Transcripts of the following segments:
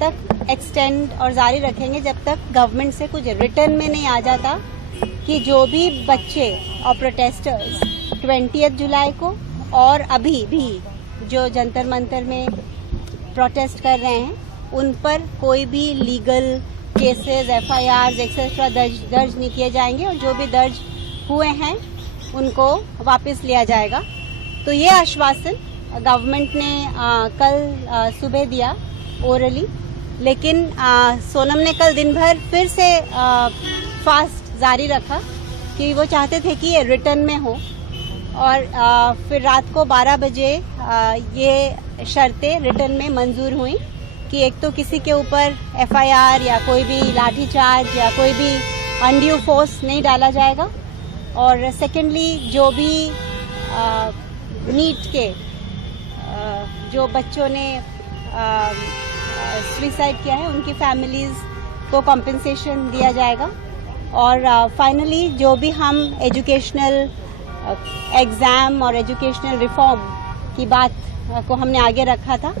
तक एक्सटेंड और जारी रखेंगे जब तक गवर्नमेंट से कुछ रिटर्न में नहीं आ जाता कि जो भी बच्चे और प्रोटेस्टर्स 20 जुलाई को और अभी भी जो जंतर मंतर में प्रोटेस्ट कर रहे हैं उन पर कोई भी लीगल केसेस, FIRs एक्सेट्रा दर्ज नहीं किए जाएंगे और जो भी दर्ज हुए हैं उनको वापस लिया जाएगा। तो ये आश्वासन गवर्नमेंट ने कल सुबह दिया ओरली, लेकिन सोनम ने कल दिन भर फिर से फास्ट जारी रखा कि वो चाहते थे कि ये रिटर्न में हो और फिर रात को 12 बजे ये शर्तें रिटर्न में मंजूर हुई कि एक तो किसी के ऊपर FIR या कोई भी लाठीचार्ज या कोई भी अनड्यू फोर्स नहीं डाला जाएगा और सेकेंडली जो भी नीट के जो बच्चों ने सुसाइड किया है उनकी फैमिलीज को कॉम्पेंसेशन दिया जाएगा और फाइनली जो भी हम एजुकेशनल एग्ज़ाम और एजुकेशनल रिफॉर्म की बात को हमने आगे रखा था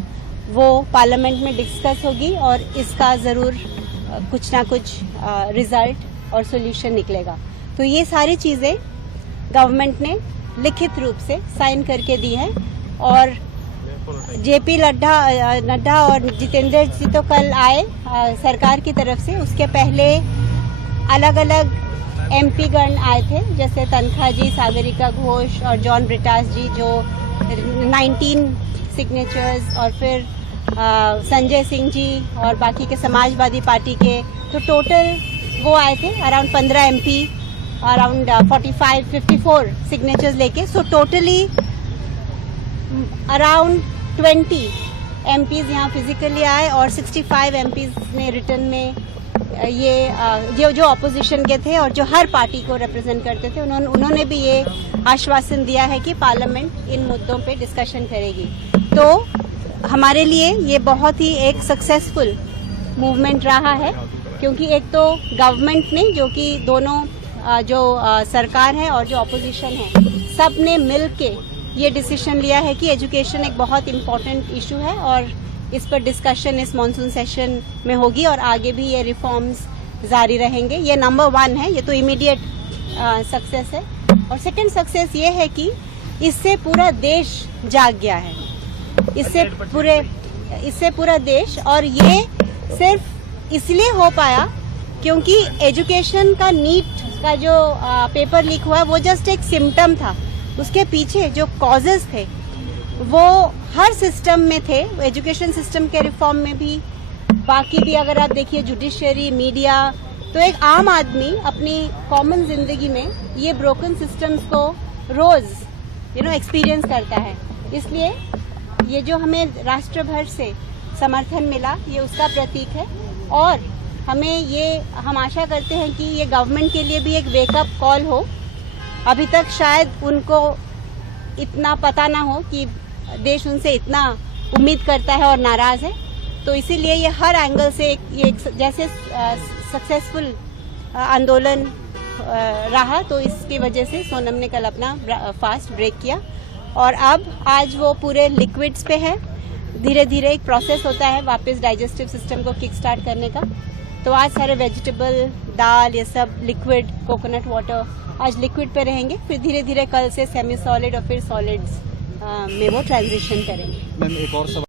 वो पार्लियामेंट में डिस्कस होगी और इसका ज़रूर कुछ ना कुछ रिजल्ट और सॉल्यूशन निकलेगा। तो ये सारी चीज़ें गवर्नमेंट ने लिखित रूप से साइन करके दी है और JP नड्डा और जितेंद्र जी तो कल आए सरकार की तरफ से। उसके पहले अलग अलग MP गण आए थे जैसे तनखा जी, सागरिका घोष और जॉन ब्रिटास जी जो 19 सिग्नेचर्स और फिर संजय सिंह जी और बाकी के समाजवादी पार्टी के, तो टोटल वो आए थे अराउंड 15 MP अराउंड 45-54 सिग्नेचर्स लेके। सो टोटली अराउंड 20 MPs यहाँ फिजिकली आए और 65 MPs ने रिटर्न में ये जो ऑपोजिशन के थे और जो हर पार्टी को रिप्रेजेंट करते थे उन्होंने भी ये आश्वासन दिया है कि पार्लियामेंट इन मुद्दों पे डिस्कशन करेगी। तो हमारे लिए ये बहुत ही एक सक्सेसफुल मूवमेंट रहा है क्योंकि एक तो गवर्नमेंट ने जो कि दोनों जो सरकार है और जो ऑपोजिशन है सब ने मिल के ये डिसीजन लिया है कि एजुकेशन एक बहुत इम्पोर्टेंट इशू है और इस पर डिस्कशन इस मॉनसून सेशन में होगी और आगे भी ये रिफॉर्म्स जारी रहेंगे। ये नंबर 1 है, ये तो इमीडिएट सक्सेस है। और सेकंड सक्सेस ये है कि इससे पूरा देश जाग गया है, इससे पूरा देश, और ये सिर्फ इसलिए हो पाया क्योंकि एजुकेशन का नीट का जो पेपर लीक हुआ वो जस्ट एक सिम्टम था। उसके पीछे जो कॉजेज थे वो हर सिस्टम में थे, एजुकेशन सिस्टम के रिफॉर्म में भी, बाकी भी अगर आप देखिए जुडिशरी, मीडिया, तो एक आम आदमी अपनी कॉमन जिंदगी में ये ब्रोकन सिस्टम्स को रोज एक्सपीरियंस करता है। इसलिए ये जो हमें राष्ट्र भर से समर्थन मिला ये उसका प्रतीक है और हम आशा करते हैं कि ये गवर्नमेंट के लिए भी एक वेकअप कॉल हो। अभी तक शायद उनको इतना पता ना हो कि देश उनसे इतना उम्मीद करता है और नाराज है, तो इसीलिए ये हर एंगल से ये जैसे सक्सेसफुल आंदोलन रहा, तो इसकी वजह से सोनम ने कल अपना फास्ट ब्रेक किया और अब आज वो पूरे लिक्विड्स पे है। धीरे धीरे एक प्रोसेस होता है वापस डाइजेस्टिव सिस्टम को किक स्टार्ट करने का। तो आज सारे वेजिटेबल, दाल, ये सब लिक्विड, कोकोनट वाटर आज लिक्विड पे रहेंगे, फिर धीरे धीरे कल से सेमी सॉलिड और फिर सॉलिड्स में वो ट्रांजिशन करेंगे।